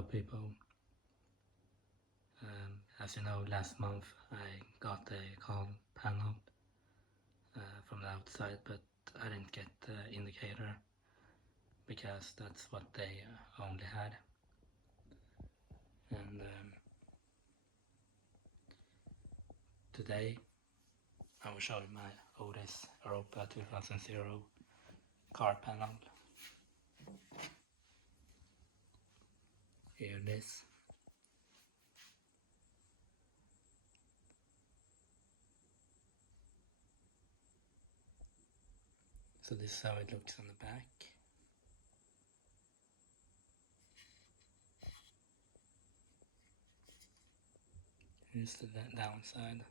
Hello people. As you know, last month I got a car panel from the outside, but I didn't get the indicator because that's what they only had. And today I will show you my Otis Europa 2000 car panel. Here it is. So this is how it looks on the back. Here's the downside.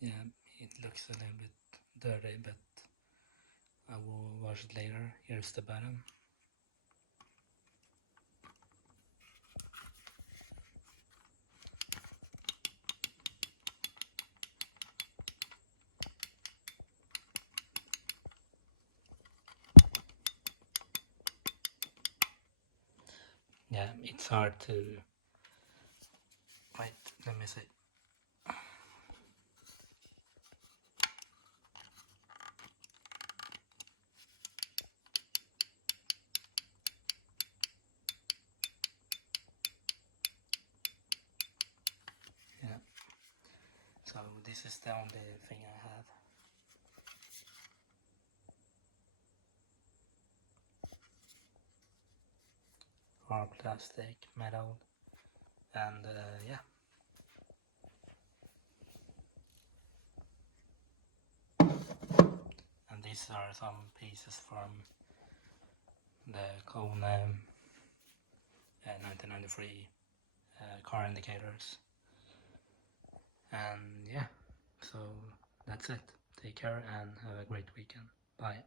Yeah, it looks a little bit dirty, but I will wash it later. Here's the bottom. Yeah, it's hard to... Wait, let me see. Yeah, so this is the only thing I have. Hard plastic, metal, and yeah. And these are some pieces from the Kone 1993 car indicators. And yeah, so that's it. Take care and have a great weekend. Bye.